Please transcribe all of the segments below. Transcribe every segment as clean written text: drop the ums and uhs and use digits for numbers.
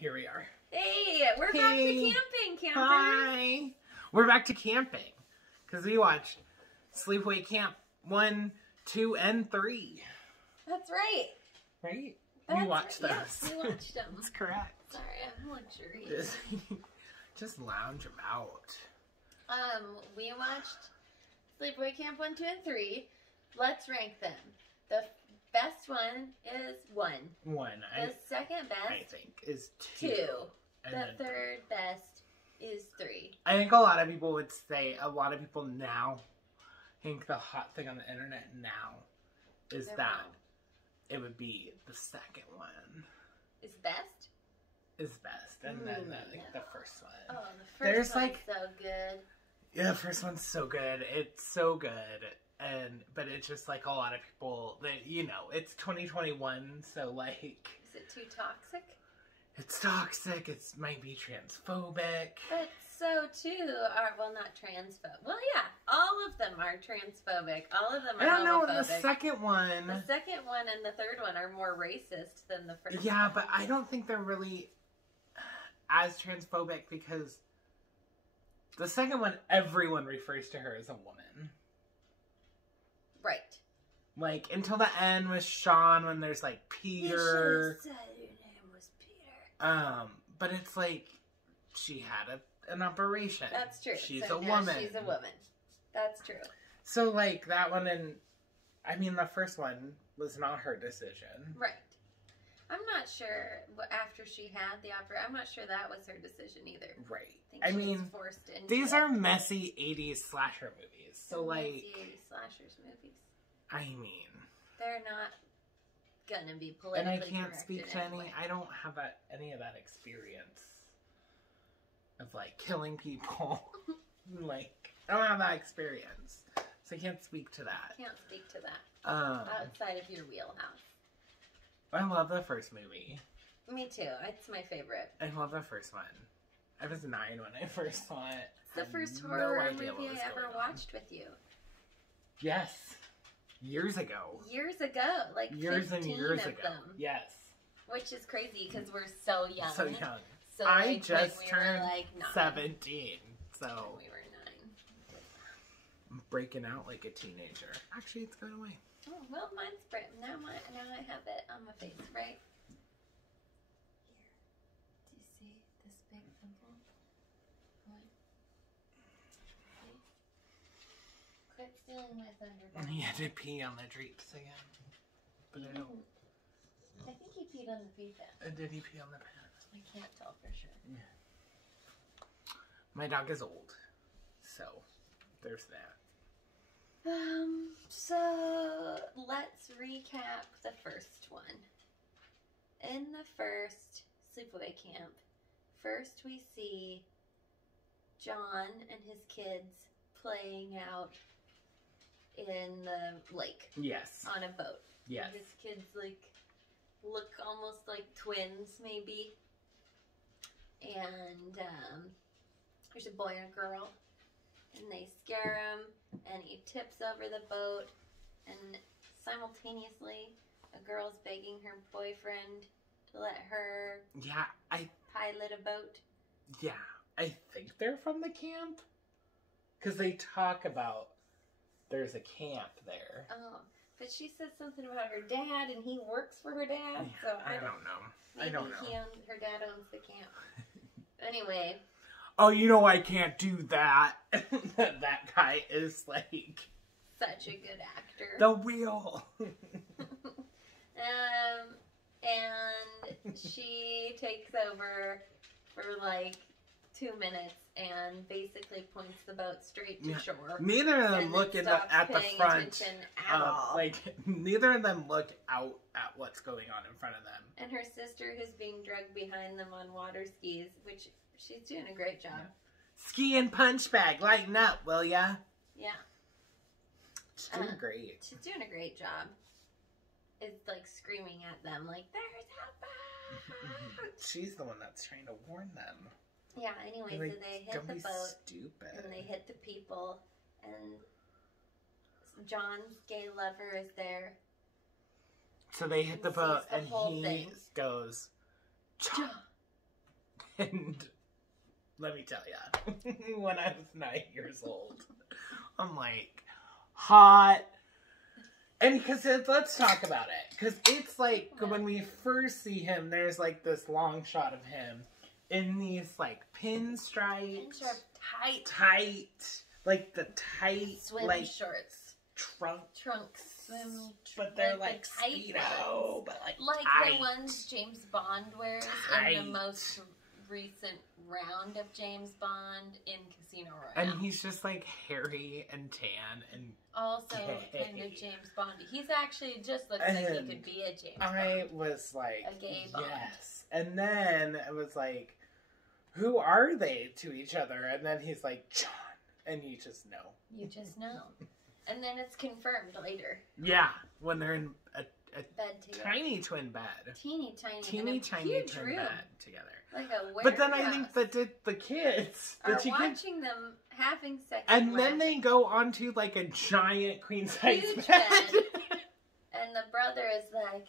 Here we are. Hey, we're back to camping, campers. Hi. We're back to camping. Because we watched Sleepaway Camp 1, 2, and 3. That's right. Right? That's we watched those. Yes, we watched them. That's correct. Sorry, I'm luxurious. Just lounge about. We watched Sleepaway Camp 1, 2, and 3. Let's rank them. The best one is 1. 1. The second best, I think, is 2. The third best is 3. I think a lot of people would say, a lot of people now think the hot thing on the internet now is They're that wrong. it would be the second one. Is best? Is best. And then yeah. the first one. Oh, the first one's so good. Yeah, the first one's so good. It's so good. But it's just like a lot of people that, you know, it's 2021, so like... Is it too toxic? It's toxic, it might be transphobic. But so too are, well, not transphobic. Well, yeah, all of them are transphobic. All of them are homophobic. I don't know, the second one... The second one and the third one are more racist than the first one. Yeah, but I don't think they're really as transphobic because the second one, everyone refers to her as a woman. Right. Like, until the end with Sean when there's, like, Peter. You should have said your name was Peter. But it's like, she had an operation. That's true. She's so a now woman. She's a woman. That's true. So, like, that one and... I mean, the first one was not her decision. Right. I'm not sure after she had the operation. I'm not sure that was her decision either. Right. I mean, was forced into these are messy 80s slasher movies. So, like... Messy 80s slashers movies. I mean... They're not gonna be politically And I can't speak to anyway. I don't have any of that experience of, like, killing people. Like, I don't have that experience. So I can't speak to that. Can't speak to that. Outside of your wheelhouse. I love the first movie. Me too. It's my favorite. I love the first one. I was 9 when I first saw it. It's the first horror movie I ever watched with you. Yes. Years ago. Years ago. Like years and years ago. Them. Yes. Which is crazy because we're so young. So young. So I just turned like 17. So. When we were 9. I'm breaking out like a teenager. Actually, it's going away. Oh, well, mine's bright. Now I have it on my face, right? Here. Do you see this big pimple? What? See? Quit stealing my thunder. He had to pee on the drapes again. But I don't. I think he peed on the pee pan. Did he pee on the pan? I can't tell for sure. Yeah. My dog is old. So, there's that. So let's recap the first one. In the first Sleepaway Camp, first we see John and his kids playing out in the lake. Yes. On a boat. Yes. And his kids look almost like twins maybe. And there's a boy and a girl. And they scare him, and he tips over the boat, and simultaneously, a girl's begging her boyfriend to let her pilot a boat. Yeah, I think they're from the camp. Because they talk about there's a camp there. Oh, but she says something about her dad, and he works for her dad, Yeah, so I don't know. Maybe I don't know. her dad owns the camp. Anyway... Oh, you know I can't do that. That guy is like... Such a good actor. The wheel. And she takes over for like 2 minutes and basically points the boat straight to shore. Neither of them look at the front. At all. Like, neither of them look out at what's going on in front of them. And her sister who's being dragged behind them on water skis, which... She's doing a great job. Yeah. Ski and punch bag. Lighten up, will ya? Yeah. She's doing great. She's doing a great job. It's like screaming at them like, there's help! She's the one that's trying to warn them. Yeah, anyway, like, so they hit the boat. Stupid. And they hit the people. And John's gay lover is there. So they hit the boat and he thing. goes, John. And let me tell ya, when I was 9 years old, I'm like, hot. And because let's talk about it. Because it's like, when we first see him, there's like this long shot of him in these like pinstripe, tight, like the tight, swim like shorts, trunks, swim, but they're the like tight Speedo, ones. but like the tight. ones James Bond wears Tight. in the most recent round of James Bond in Casino Royale. And he's just like hairy and tan and also gay. kind of James Bond. He's actually just looks like he could be a James Bond. I was like, a gay Bond. yes. And then I was like, who are they to each other? And then he's like, John. And you just know. You just know. And then it's confirmed later. Yeah, when they're in a Bed together. tiny twin bed. Teeny tiny Tiny huge twin room. bed together. Like a But then I think that the kids are watching them having sex. and then they go onto like a giant queen size huge bed. And the brother is like,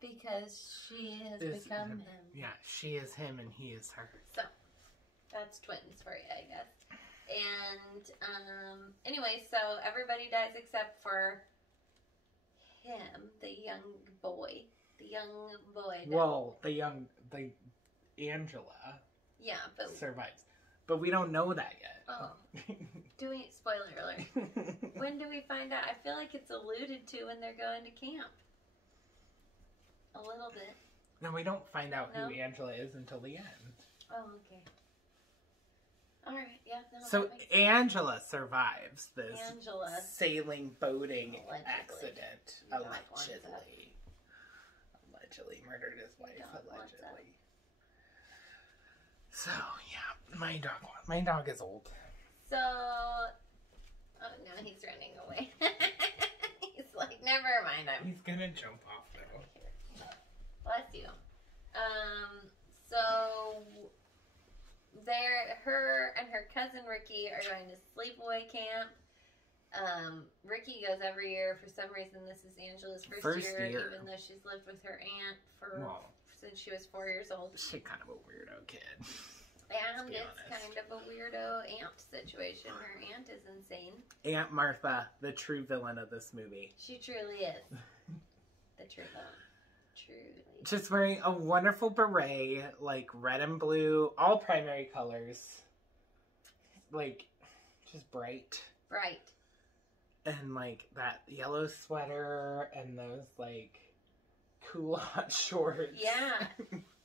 because she has become him. Yeah, she is him and he is her. So, that's twins for you, I guess. And, anyway, so everybody dies except for him, the young boy. The young boy. Well, the Angela Yeah, but... survives. But we don't know that yet. Oh. Spoiler alert. When do we find out? I feel like it's alluded to when they're going to camp. A little bit. No, we don't find out No? who Angela is until the end. Oh, okay. Alright, yeah. No, So that makes sense. Angela survives this Angela. sailing boating Allegedly. accident. You don't want that. Allegedly murdered his wife. don't want Allegedly. So yeah, my dog is old. So, oh no, he's running away. He's like, never mind. He's gonna jump off though. Bless you. So her and her cousin Ricky are going to sleepaway camp. Ricky goes every year. For some reason, this is Angela's first year, even though she's lived with her aunt since she was 4 years old. She's kind of a weirdo kid. And it's kind of a weirdo aunt situation. Her aunt is insane. Aunt Martha, the true villain of this movie. She truly is. The true villain. Truly. Just wearing a wonderful beret, like red and blue, all primary colors. Like, just bright. Bright. And like that yellow sweater and those like cool hot shorts. Yeah.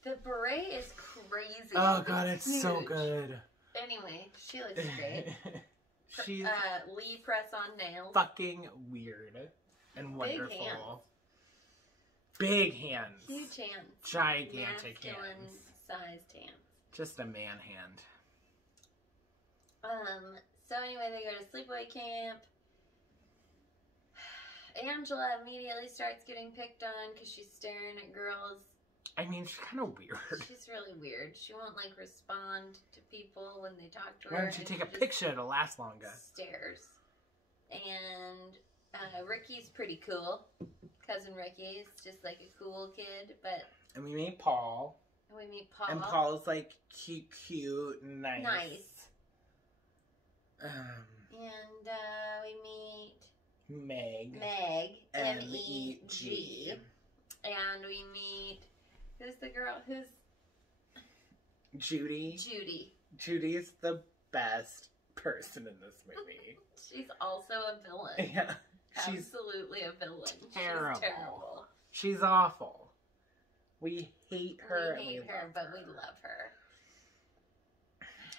The beret is crazy. Oh god, it's huge. so good. Anyway, she looks great. She's Lee press on nails. fucking weird and wonderful. Big hands. Huge hands. Gigantic masculine hands. sized hands. Just a man hand. So anyway, they go to sleepaway camp. Angela immediately starts getting picked on because she's staring at girls. I mean, she's kind of weird. She's really weird. She won't like respond to people when they talk to her. Why don't you take a picture to last longer? Stares. And Ricky's pretty cool. Cousin Ricky's just like a cool kid, but. And we meet Paul. And we meet Paul. And Paul's like cute, and nice. And we meet Meg. M-E-G. And we meet, who's the girl? Who's? Judy. Judy is the best person in this movie. She's also a villain. Yeah. She's absolutely a villain. terrible. She's terrible. She's awful. We hate her. We hate her, but we love her.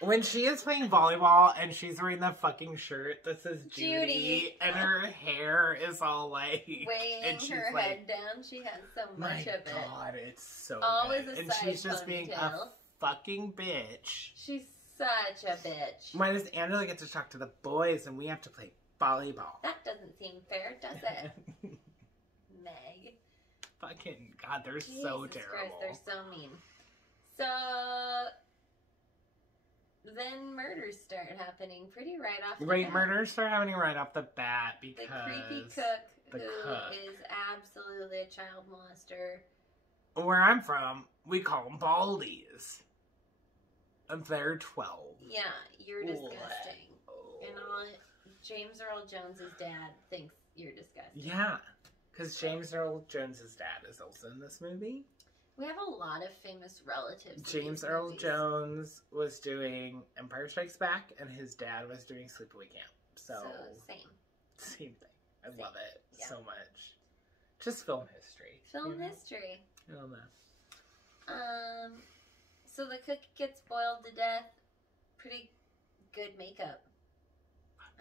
When she is playing volleyball and she's wearing the fucking shirt that says Judy, and her hair is all like weighing her like, head down, she has so much of it. My God, it's so always good. a And side she's just being a ponytail. fucking bitch. She's such a bitch. Why does Angela get to talk to the boys and we have to play volleyball? That doesn't seem fair, does it? Meg. Fucking God, they're Jesus so Christ, terrible. they're so mean. So then murders start happening pretty right off the bat. Murders start happening right off the bat because the creepy cook the who cook. is absolutely a child molester where I'm from, we call them baldies. And they're 12. Yeah, you're disgusting. And James Earl Jones's dad thinks you're disgusting. Yeah, because James Earl Jones's dad is also in this movie. We have a lot of famous relatives. James Earl Jones was doing Empire Strikes Back, and his dad was doing Sleepaway Camp. So same thing. I love it so much. Just film history. History. I love that. So the cook gets boiled to death. Pretty good makeup.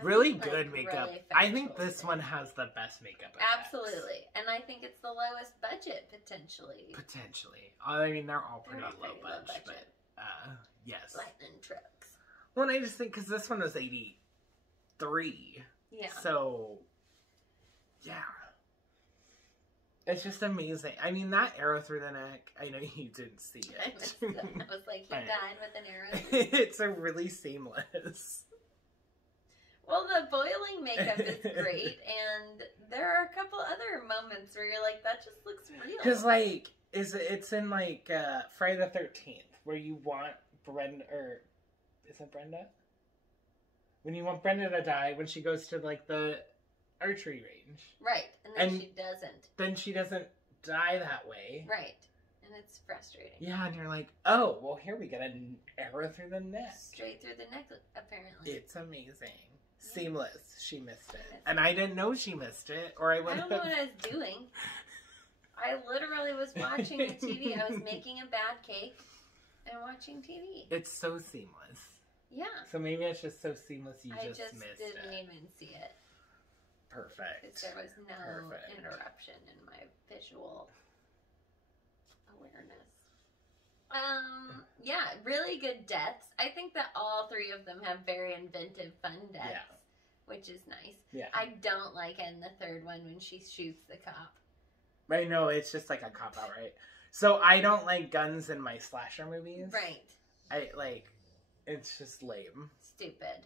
Really good makeup. Really I think this one has the best makeup effects. Absolutely. And I think it's the lowest budget, potentially. I mean, they're all pretty low budget. But, yes. Lightning trucks. Well, I just think, because this one was 83. Yeah. So, yeah. It's just amazing. I mean, that arrow through the neck, I know you didn't see it. I was like, he died with an arrow. It's a really seamless. Well, the boiling makeup is great, and there are a couple other moments where you're like, that just looks real. Because, like, it's in, like, Friday the 13th, where you want Brenda, or, is it Brenda? When you want Brenda to die, when she goes to, like, the archery range. Right, and then she doesn't. Then she doesn't die that way. Right, and it's frustrating. Yeah, and you're like, oh, well, here we get an arrow through the neck. Straight through the neck, apparently. It's amazing. Seamless. She missed it. And I didn't know she missed it, or I would have... I don't know what I was doing. I literally was watching the TV. I was making a bad cake and watching TV. It's so seamless. Yeah. So maybe it's just so seamless you just missed it. I just didn't even see it. Perfect. Because there was no interruption in my visual awareness. Yeah, really good deaths. I think that all three of them have very inventive, fun deaths, which is nice. Yeah. I don't like in the third one when she shoots the cop. I know, it's just like a cop-out, right? So I don't like guns in my slasher movies. Right. It's just lame. Stupid.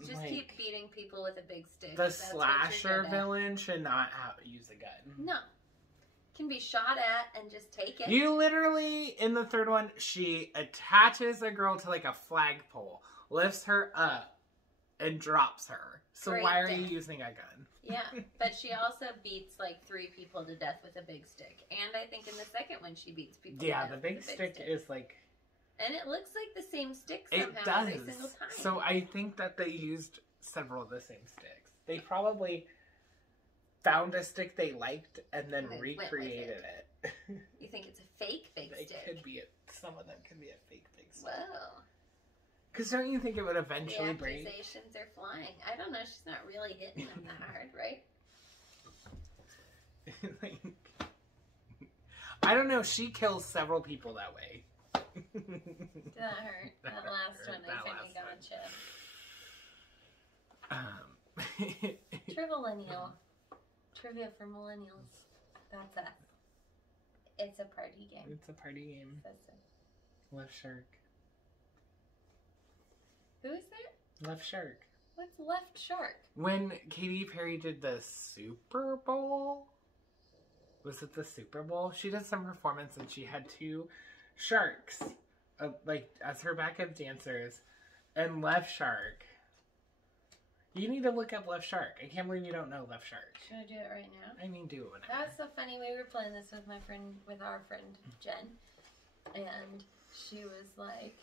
Just like, keep beating people with a big stick. The slasher villain should not use a gun. No. Can be shot at and just take it. You literally, in the third one, she attaches a girl to like a flagpole, lifts her up, and drops her. So why are you using a gun? Yeah, but she also beats like 3 people to death with a big stick. And I think in the second one she beats people to death the big stick is like... And it looks like the same stick somehow every single time. So I think that they used several of the same sticks. They probably found a stick they liked and then recreated it. You think it's a fake big stick? Could be some of them could be a fake big stick. Whoa. Because don't you think it would eventually break? The accusations are flying. I don't know. She's not really hitting them that hard, right? I don't know. She kills several people that way. That hurt. That last one, I kind of gotcha. Trivillennial. Trivia for millennials. That's us. It's a party game. It's a party game. Left Shark. Who is there? Left Shark. What's Left Shark? When Katy Perry did the Super Bowl, was it the Super Bowl? She did some performance and she had 2 sharks, like as her backup dancers, and Left Shark. You need to look up Left Shark. I can't believe you don't know Left Shark. Should I do it right now? I mean, do it whenever. That was so funny. We were playing this with our friend Jen, and she was like,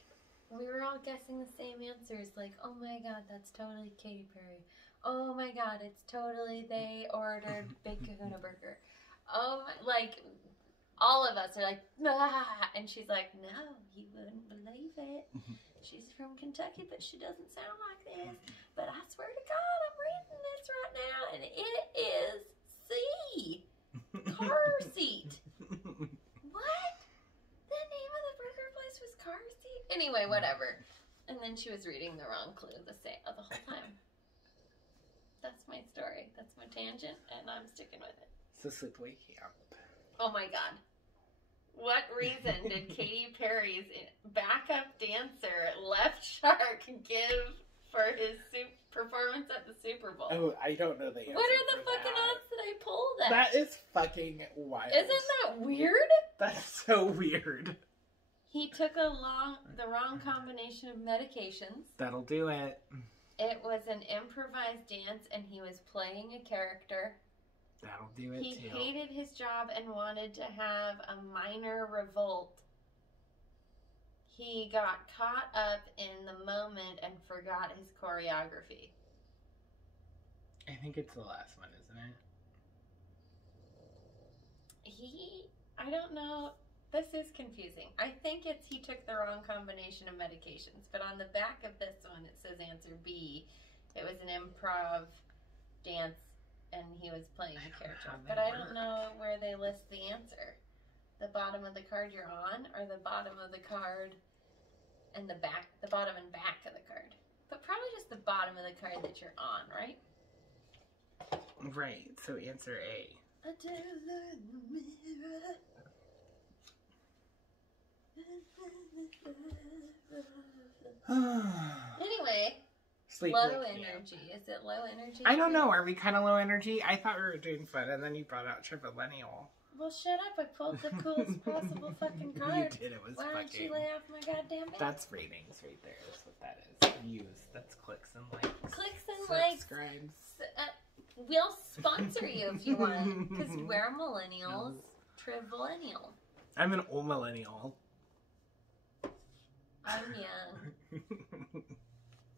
we were all guessing the same answers. Like, oh my god, that's totally Katy Perry. Oh my god, it's totally they ordered Big Kahuna Burger. Oh my, like, all of us are like, ah, and she's like, no, you wouldn't believe it. She's from Kentucky, but she doesn't sound like this. But I swear to God, I'm reading this right now, and it is C. Car seat. What? The name of the burger place was Car Seat? Anyway, whatever. And then she was reading the wrong clue the whole time. That's my story. That's my tangent, and I'm sticking with it. So Sleepaway Camp. Oh my god. What reason did Katy Perry's backup dancer, Left Shark, give for his performance at the Super Bowl. Oh, I don't know the answer. What are the for fucking that. odds that I pulled that? That is fucking wild. Isn't that weird? That's so weird. He took the wrong combination of medications. That'll do it. It was an improvised dance, and he was playing a character. That'll do it, He too. hated his job and wanted to have a minor revolt. He got caught up in the moment and forgot his choreography. I think it's the last one, isn't it? I don't know. This is confusing. I think it's he took the wrong combination of medications, but on the back of this one it says answer B. It was an improv dance and he was playing a character. But I don't know where they list the answer. The bottom of the card you're on, or the bottom of the card and the bottom and back of the card. But probably just the bottom of the card that you're on, right? Right, so answer A. Anyway, Sleepaway low Camp. energy. Is it low energy? I don't know. Are we kind of low energy? I thought we were doing fun, and then you brought out Trivillennial. Well, shut up. I pulled the coolest possible fucking card. You did. It was Why don't fucking... you lay off my goddamn bed? That's ratings right there. That's what that is. Views. That's clicks and likes. Clicks and likes. Subscribes. We'll sponsor you if you want, because we're millennials. Trivillennial. I'm an old millennial. I'm young.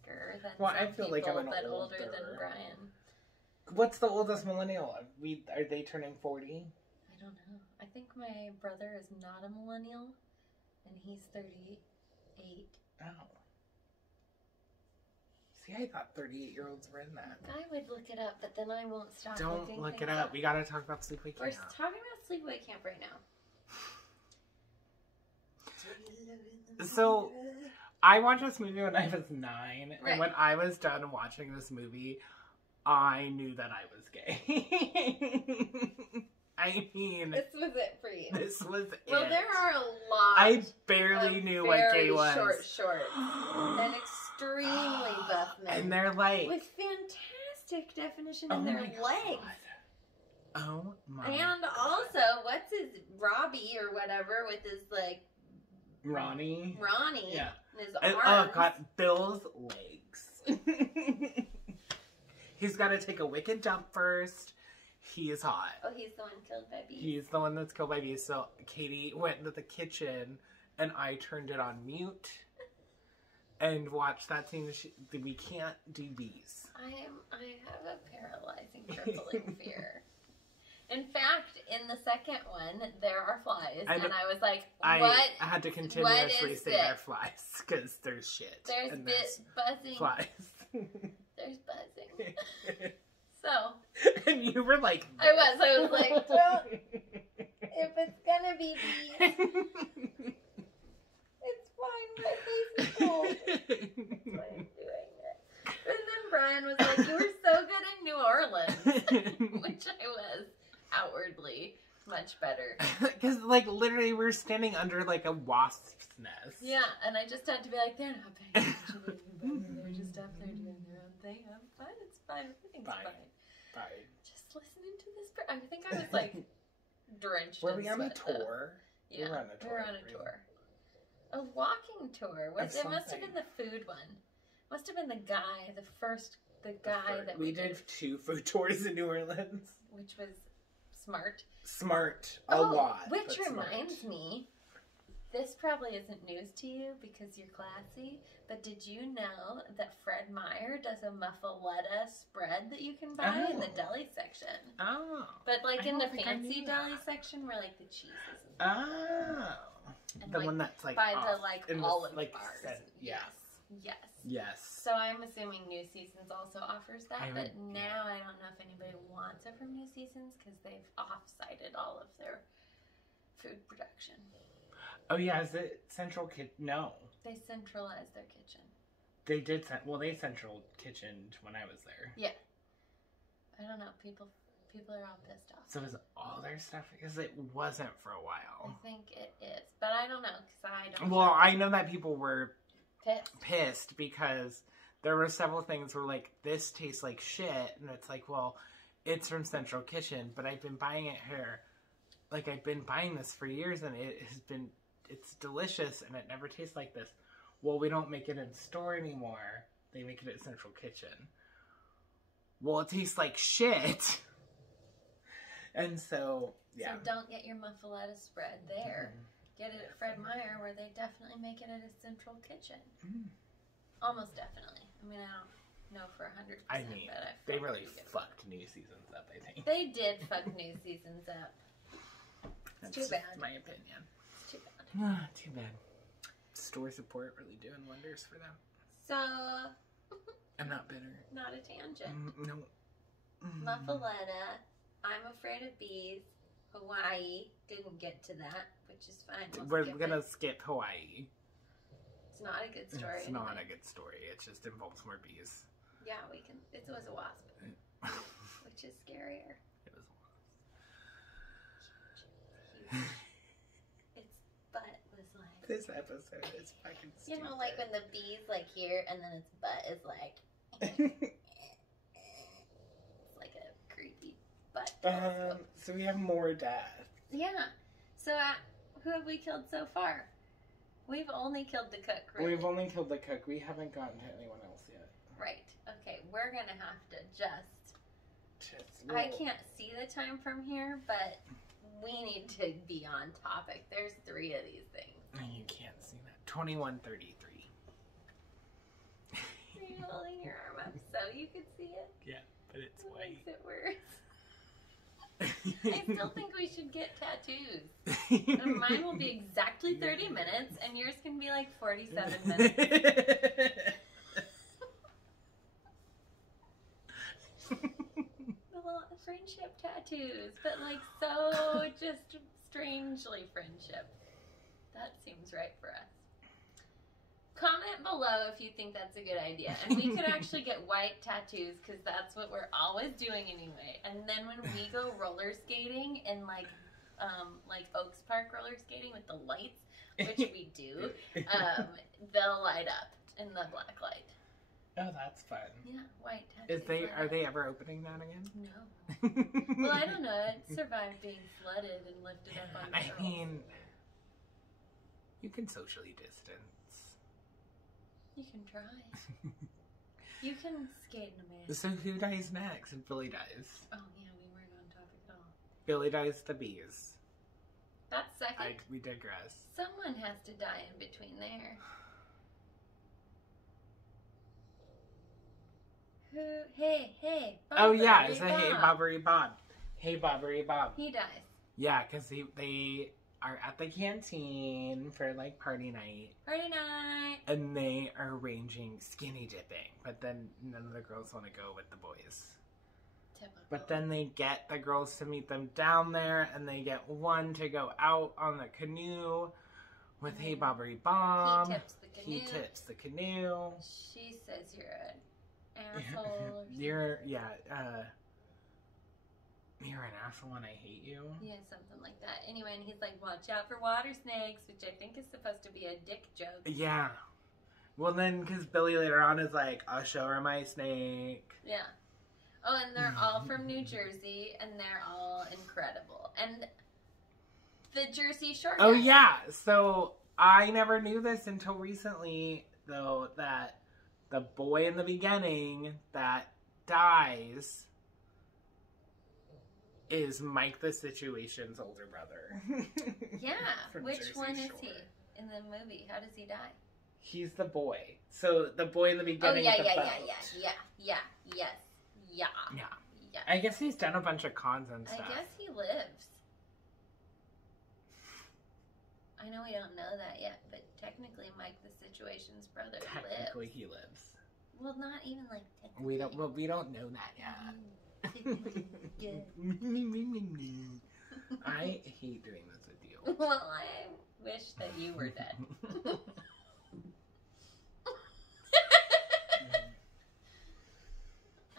Than Well, some I feel like I'm an but older. older than Brian. What's the oldest millennial? Are they turning 40? I don't know. I think my brother is not a millennial, and he's 38. Oh. See, I thought 38-year-olds were in that. I would look it up, but then I won't stop. Don't look it up. We gotta talk about Sleepaway Camp. We're talking about Sleepaway Camp right now. So, I watched this movie when I was 9, Right. and when I was done watching this movie, I knew that I was gay. I mean... This was it for you. This was it. Well, there are a lot I barely knew what gay was. Short shorts. And extremely buff men. And they're like... With fantastic definition in their legs. God. Oh my And God. also, what's his... Robbie or whatever with his, like... Ronnie. Yeah. And his And, arms. oh God, Bill's legs. He's got to take a wicked jump first. He is hot. Oh, he's the one killed by bees. He's the one that's killed by bees. So Katie went into the kitchen and I turned it on mute and watched that scene. We can't do bees. I have a paralyzing, crippling fear. In fact, in the second one, there are flies, and I was like, "What?" I had to continuously say there are flies because there's shit. There's buzzing. Flies. There's buzzing. So. And you were like, I was like, well, if it's gonna be bees, it's fine. My face is cold. That's why I'm doing it. And then Brian was like, "You were so good in New Orleans," which I was. Outwardly much better. Because, like, literally we're standing under, like, a wasp's nest. Yeah, and I just had to be like, they're not paying attention to anybody. They're just up there doing their own thing. I'm fine. It's fine. Everything's fine. Fine. Just listening to this. I think I was, like, drenched Were in we on a sweat, tour? Yeah, we were on a tour. We were on a tour. A walking tour. It must have been the food one. Must have been the guy that we did 2 food tours in New Orleans. Which was smart. A lot. Which reminds me, this probably isn't news to you because you're classy, but did you know that Fred Meyer does a muffaletta spread that you can buy in the deli section? Oh. But like in the fancy deli section where like the cheese is. Oh. And the like, one that's like by off the like olive like bars. Yes. Yes. So I'm assuming New Seasons also offers that, but now I don't know if anybody wants it from New Seasons because they've off-sited all of their food production. Oh yeah, is it Central Kitchen? No. They centralized their kitchen. They did, they central kitchened when I was there. Yeah. I don't know, people are all pissed off. So is all their stuff, because it wasn't for a while. I think it is, but I don't know, because I don't Well, I know that people were pissed because there were several things where, like, this tastes like shit, and it's like, well, it's from Central Kitchen, but I've been buying it here. Like, I've been buying this for years, and it's delicious, and it never tastes like this. Well, we don't make it in store anymore. They make it at Central Kitchen. Well, it tastes like shit. And so, yeah. So don't get your muffaletta spread there. Get it at Fred Meyer, where they definitely make it at a Central Kitchen. Almost definitely. I mean, I don't know for 100%. I mean, but they really fucked New Seasons up, I think. They did fuck New Seasons up. It's too bad. That's my opinion. It's too bad. Too bad. Store support really doing wonders for them. So... I'm not bitter. Not a tangent. No. Muffaletta, I'm Afraid of Bees, Hawaii, didn't get to that, which is fine. We're gonna skip Hawaii. It's not a good story. It's not a good story. It just involves more bees. Yeah, we can. It was a wasp, which is scarier. It was a wasp. Huge. Its butt was like. This episode is fucking stupid. You know, like when the bee's like here, and then its butt is like. It's like a creepy butt. So we have more deaths. Yeah. So who have we killed so far? We've only killed the cook, really. We've only killed the cook. We haven't gotten to anyone else yet. Right. Okay, we're gonna have to I can't see the time from here, but we need to be on topic. There's 3 of these things. You can't see that. 21:33. You're holding your arm up so you could see it? Yeah, but it's What white. makes it worse? I still think we should get tattoos. And mine will be exactly 30 minutes, and yours can be like 47 minutes. Well, friendship tattoos, but like so just strangely friendship. That seems right for us. Comment below if you think that's a good idea. And we could actually get white tattoos because that's what we're always doing anyway. And then when we go roller skating in like Oaks Park roller skating with the lights, which we do, they'll light up in the black light. Oh, that's fun. Yeah, white tattoos. Are they ever opening that again? No. Well, I don't know. It survived being flooded and lifted up on barrels. I mean, you can socially distance. You can try. You can skate in a mask. So who dies next? Billy dies. Oh yeah, we weren't on topic at all. Billy dies the bees. That's second. We digress. Someone has to die in between there. Who? Hey. Oh yeah, it's Bobbery a Hey Bobbery Bob. Hey Bobbery Bob. He dies. Yeah, because they are at the canteen for like party night. Party night. And they are arranging skinny dipping, but then none of the girls want to go with the boys. Typical. But then they get the girls to meet them down there, and they get one to go out on the canoe with Hey Bobbery Bob. He tips the canoe. He tips the canoe. She says you're an asshole. You're an asshole and I hate you. Yeah, something like that. Anyway, and he's like, watch out for water snakes, which I think is supposed to be a dick joke. Yeah. Well, then, because Billy later on is like, I'll show her my snake. Yeah. Oh, and they're all from New Jersey, and they're all incredible. And the Jersey Shore guy. Oh, yeah. So, I never knew this until recently, though, that the boy in the beginning that dies is Mike the Situation's older brother. Yeah. Which Jersey one is Shore. he in the movie? How does he die? He's the boy. So the boy in the beginning. Oh, with the boat. Yeah. I guess he's done a bunch of cons and stuff. I guess he lives. I know we don't know that yet, but technically Mike the Situation's brother Technically lives. he lives. Well, not even like technically. We don't know that yet. I hate doing this with you. Well, I wish that you were dead.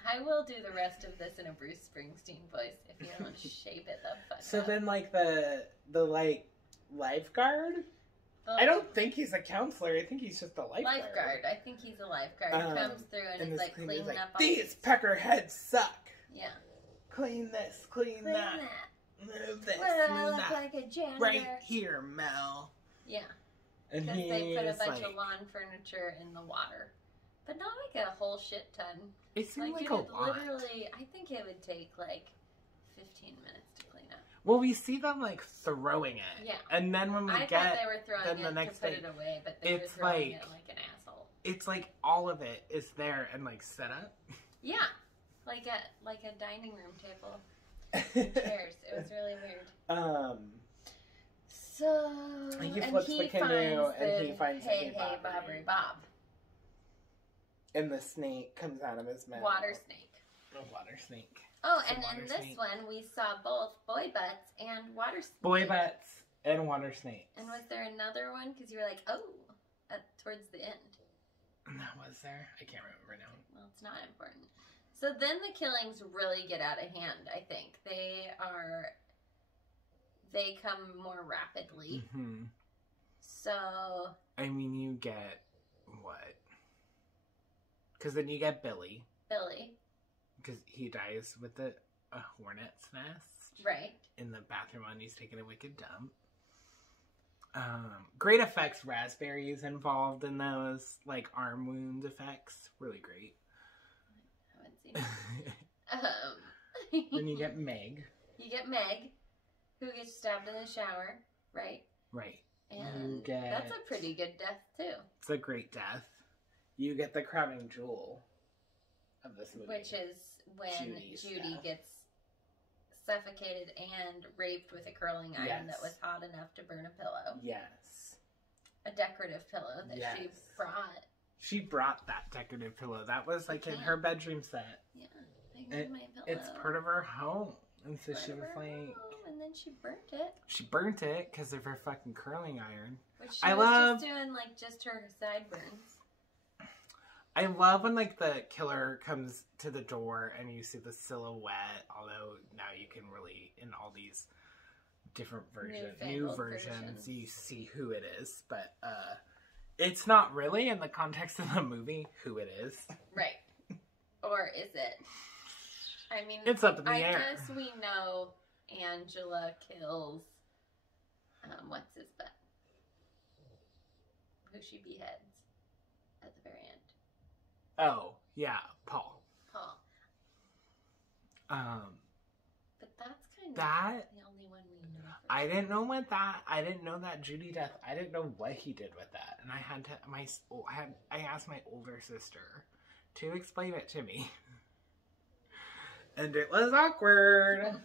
I will do the rest of this in a Bruce Springsteen voice if you don't shape it the fuck So up. then, like, the like lifeguard I don't think he's a counselor. I think he's just a lifeguard. Lifeguard. I think he's a lifeguard. He comes through and he's like cleaning up all these peckerheads suck. Yeah. Clean this, clean that. Move this, What do I move look that. like a janitor? Right here, Mel. Yeah. And because they put a bunch like, of lawn furniture in the water. But not like a whole shit ton. It seemed like it a would lot. Literally, I think it would take like 15 minutes to clean up. Well, we see them like throwing it. Yeah. And then when we I thought they were throwing it the next to put day, it away, but they were throwing it like an asshole. It's like all of it is there and like set up. Yeah. Like a dining room table. Chairs. It was really weird. So he flips the canoe and he finds Hey Bobbery Bob. And the snake comes out of his mouth. Water snake. A water snake. Oh, and in this one we saw both boy butts and water snake. Boy butts and water snakes. And was there another one? Because you were like, oh, towards the end. That was there? I can't remember now. Well, it's not important. So then the killings really get out of hand, I think. They come more rapidly. Mm-hmm. So... I mean, you get... what? Because then you get Billy. Billy. Because he dies with a hornet's nest. Right. In the bathroom when he's taking a wicked dump. Great effects. Raspberries involved in those. Like, arm wound effects. Really great. Then you get Meg. You get Meg, who gets stabbed in the shower, right? Right. And that's a pretty good death, too. It's a great death. You get the crowning jewel of this movie. Which is when Judy gets suffocated and raped with a curling iron that was hot enough to burn a pillow. Yes. A decorative pillow that she brought. She brought that decorative pillow. That was like in her bedroom set. Yeah. My pillow. It's part of her home. And so she was like... And then she burnt it. She burnt it because of her fucking curling iron. Which she was just doing like just her sideburns. I love when like the killer comes to the door and you see the silhouette. Although now you can really, in all these different new versions, you see who it is. But it's not really, in the context of the movie, who it is. Right. Or is it? I mean, it's up in the air. I guess we know Angela kills, what's his butt? Who she beheads at the very end. Oh, yeah, Paul. But that's kind of the only one we know. I didn't know that Judy death. I didn't know what he did with that, and I asked my older sister to explain it to me, and it was awkward.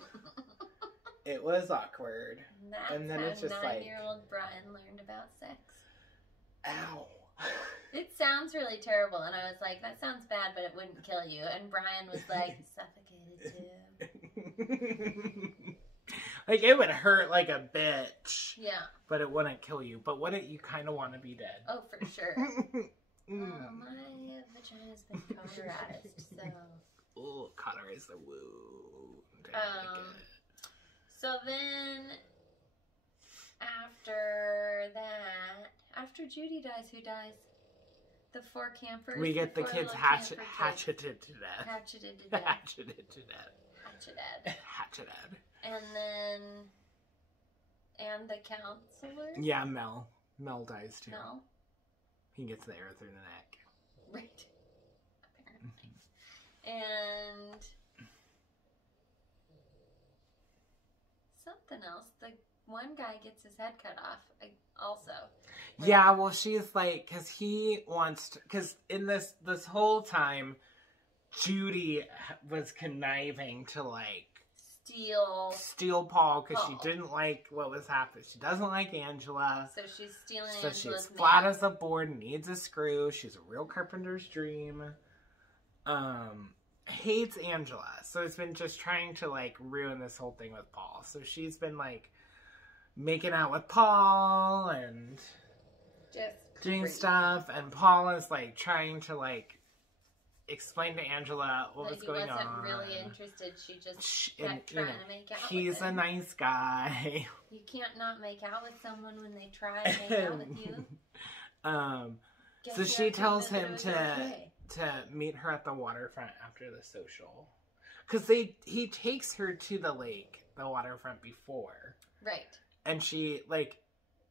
It was awkward. And then it's just 9-year-old Brian learned about sex. Ow. It sounds really terrible, and I was like, that sounds bad, but it wouldn't kill you. And Brian was like, suffocated too. Like, it would hurt like a bitch. Yeah. But it wouldn't kill you. But wouldn't you kind of want to be dead? Oh, for sure. My vagina's been cauterized, so... Oh, cauterize the wound. So then, after Judy dies, who dies? The 4 campers? We get the kids hatcheted to death. Hatcheted to death. Hatcheted to death. Hatcheted. And then, and the counselor? Yeah, Mel. Mel dies too. Mel? He gets the arrow through the neck. Right. Apparently. And something else. The one guy gets his head cut off also. Yeah, well, she's like, because he wants to, because in this whole time, Judy was conniving to like steal Paul because she didn't like what was happening. She doesn't like Angela. So she's stealing Angela's she's flat as a board, needs a screw. She's a real carpenter's dream. Hates Angela. So it's been just trying to like ruin this whole thing with Paul. So she's been like making out with Paul and just doing stuff. And Paul is like trying to like explained to Angela what was going on. He wasn't really interested. She just kept you know, trying to make out he's with a him. nice guy. You can't not make out with someone when they try to make out with you. So she tells him to meet her at the waterfront after the social. Because he takes her to the lake, the waterfront before. Right. And she, like,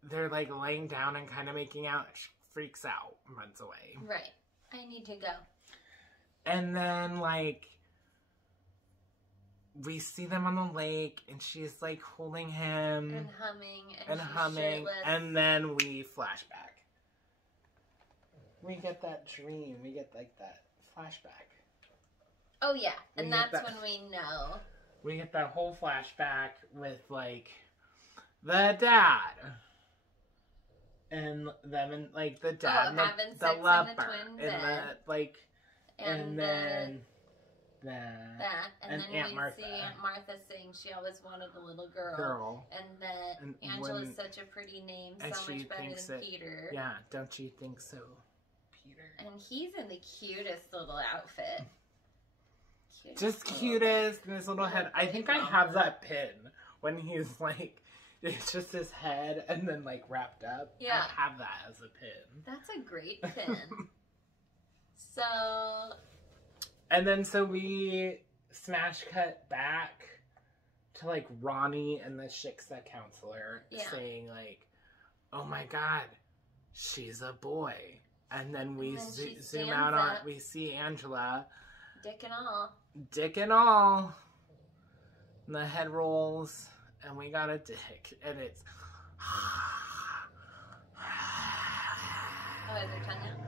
they're, like, laying down and kind of making out. She freaks out and runs away. Right. I need to go. And then, like, we see them on the lake, and she's, like, holding him. And humming. Shirtless. And then we flashback. We get that dream. We get, like, that flashback. Oh, yeah. And that's when we know. We get that whole flashback with, like, the dad. And them and, like, the dad and the lover. And then and then Aunt we Martha. see Aunt Martha saying she always wanted a little girl. And that Angela's such a pretty name, so much better than Peter. Yeah, don't you think so, Peter? And he's in the cutest little outfit. Cutest in his little head. I think I have that pin when he's like, it's just his head and then like wrapped up. Yeah. I have that as a pin. That's a great pin. And then so we smash cut back to like Ronnie and the Shiksa counselor saying like, oh my God, she's a boy. And then we zoom out on, we see Angela. Dick and all. And the head rolls, and we got a dick. And it's... Oh, is there tongue out?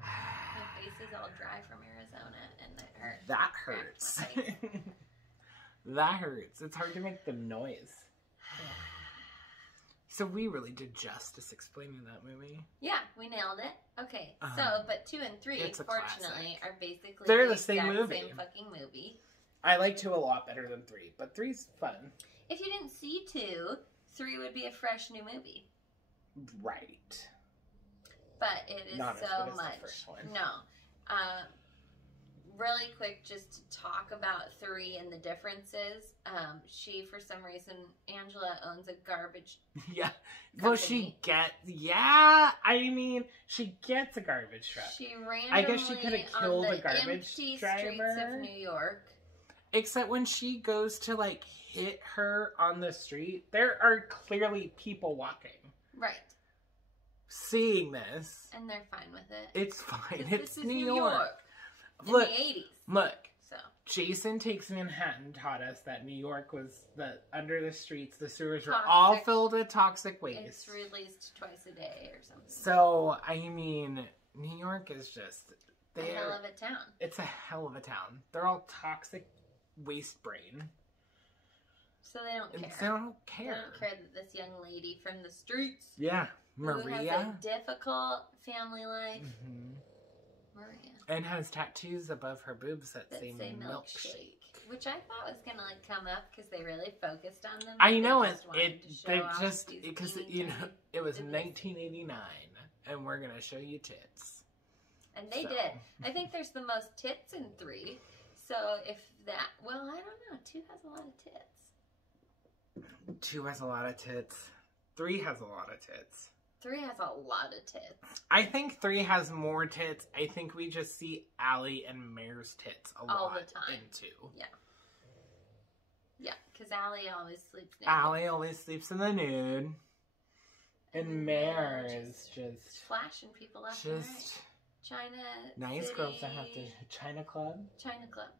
My face is all dry from Arizona, and it hurts. That hurts. That hurts. It's hard to make the noise. So we really did justice explaining that movie. Yeah, we nailed it. Okay, but 2 and 3, fortunately, are basically they're the same movie. Same fucking movie. I like 2 a lot better than 3, but 3's fun. If you didn't see 2, 3 would be a fresh new movie. Right. But it is not so as good as much. The first one. No. Really quick, just to talk about 3 and the differences. She, for some reason, Angela owns a garbage Yeah. company. Well, she gets a garbage truck. She randomly, I guess she could have killed a garbage empty driver. streets of New York. Except when she goes to, like, hit her on the street, there are clearly people walking. Right. Seeing this. And they're fine with it. It's fine. This is New York. In the 80s. Look. So. Jason Takes Manhattan taught us that New York was under the streets, the sewers were Toxic. all filled with toxic waste. It's released twice a day or something. So, I mean, New York is just... a hell of a town. It's a hell of a town. They're all toxic waste brain. So they don't care. They don't care. They don't care that this young lady from the streets... Yeah. Maria. Who has a difficult family life. Mm-hmm. Maria. And has tattoos above her boobs that say milkshake. Which I thought was going to like come up because they really focused on them. I know it was 1989 and we're going to show you tits. And they did. I think there's the most tits in 3. So if that, well, I don't know. 2 has a lot of tits. 2 has a lot of tits. 3 has a lot of tits. 3 has a lot of tits. I think 3 has more tits. I think we just see Allie and Mare's tits all the time. In 2. Yeah. Yeah, because Allie always sleeps naked. Allie always sleeps in the nude. And Mare is just... flashing people left and right. China Nice City. girls that have to... China Club? China Club.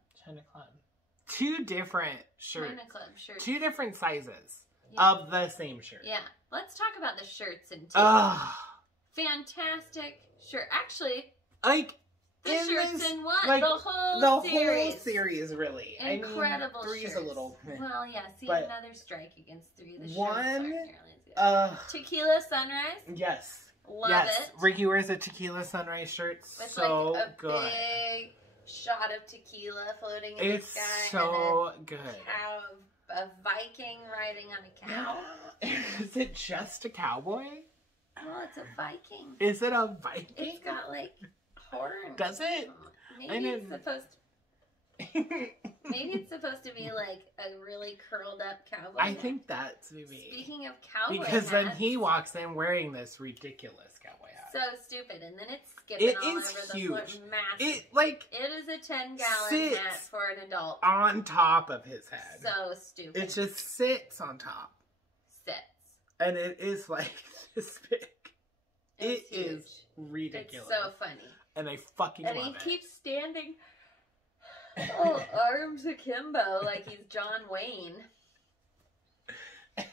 2 different shirts. China Club shirts. 2 different sizes. Of the same shirt. Yeah. Let's talk about the shirts in 2. Fantastic shirt. Actually, like the shirts in 1. Like, the whole series. Whole series, really. Incredible. I mean, 3's shirts. a little. Well, yeah. See, another strike against 3. The shirts 1. aren't nearly as good. Tequila Sunrise. Yes. Love it. Ricky wears a Tequila Sunrise shirt. With so like a good. Big shot of tequila floating in the sky. It's so good. A Viking riding on a cow. Is it just a cowboy? Well, it's a Viking. Is it a Viking? It's got like horns. Does it? Maybe it's supposed to be like a really curled up cowboy I hat. think that's maybe. Speaking of cowboy because then hats, he walks in wearing this ridiculous cowboy hat. so stupid, and then it's skipping It all is over huge. the floor. Massive. It is a 10-gallon sits hat for an adult. on top of his head. So stupid. It just sits on top. Sits. And it is like this big. It's It huge. is ridiculous. It's so funny. And I fucking And love he it. keeps standing, arms akimbo, like he's John Wayne.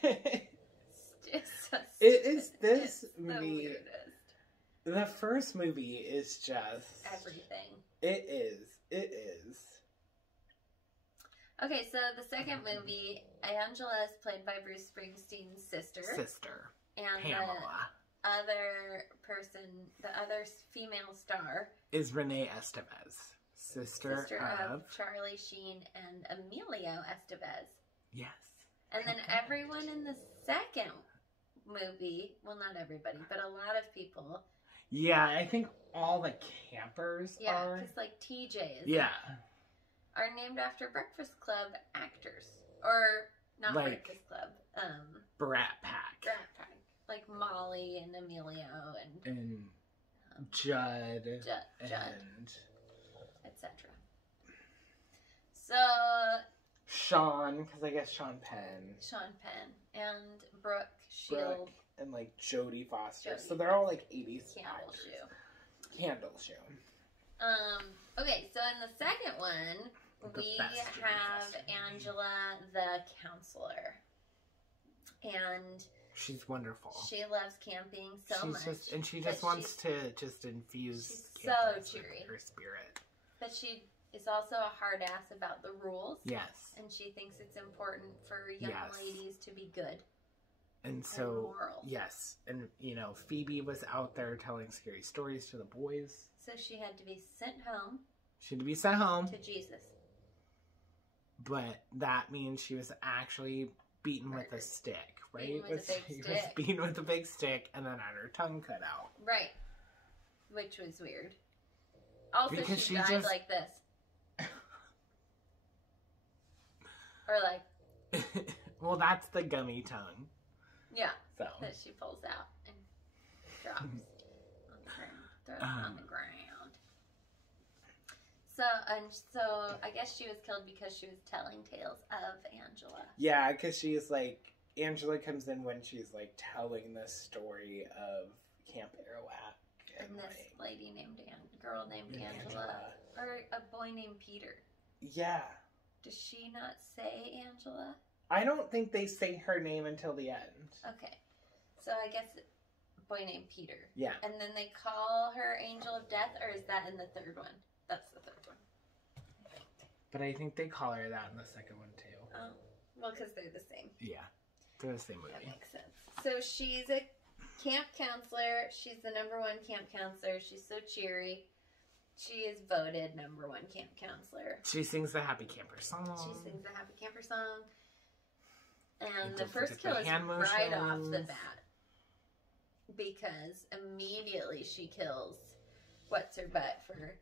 It's so It is this it's the movie. weirdest. The first movie is just Everything. It is. Okay, so the second movie, Angela is played by Bruce Springsteen's sister. And Pamela the other female star is Renee Estevez, sister of Charlie Sheen and Emilio Estevez. Yes. And then everyone in the second movie, well, not everybody, but a lot of people. Yeah, I think all the campers Yeah, are. because like TJ is. Yeah. Are named after Breakfast Club actors. Or, not like, Breakfast Club. Brat Pack. Brat Pack. Like Molly and Emilio And Judd. Judd. And Etc. So, Sean, because I guess Sean Penn. Sean Penn. And Brooke Shield. And like Jodie Foster. Jodie So they're all like 80s Candle actors. Shoe. Candle Shoe. Okay, so in the second one, we have Angela the counselor. And she's wonderful. she loves camping so much. She just wants to just infuse so cheery. her spirit. But she is also a hard ass about the rules. Yes. And she thinks it's important for young ladies to be good. And so, moral. yes. And, you know, Phoebe was out there telling scary stories to the boys. So she had to be sent home. She had to be sent home. To Jesus. But that means she was actually beaten with a stick, right? Beaten with a big She was stick. beaten with a big stick and then had her tongue cut out. Right. Which was weird. Also, Because she she died just- like this. Or like... Well, that's the gummy tongue. Yeah. So. That she pulls out and drops on the ground. Throws it on the ground. So I guess she was killed because she was telling tales of Angela. Yeah, because she's like, Angela comes in when she's like telling the story of Camp Arawak. And this lady named girl named Angela. Or a boy named Peter. Yeah. Does she not say Angela? I don't think they say her name until the end. Okay. So I guess a boy named Peter. Yeah. And then they call her Angel of Death, or is that in the third one? That's the third one. But I think they call her that in the second one too. Oh. Well, because they're the same. Yeah. They're the same movie. That makes sense. So she's a camp counselor. She's the #1 camp counselor. She's so cheery. She is voted #1 camp counselor. She sings the Happy Camper song. She sings the Happy Camper song. And You the don't first forget kill the is hand right off the motions. bat. Because immediately she kills What's-Her-Butt for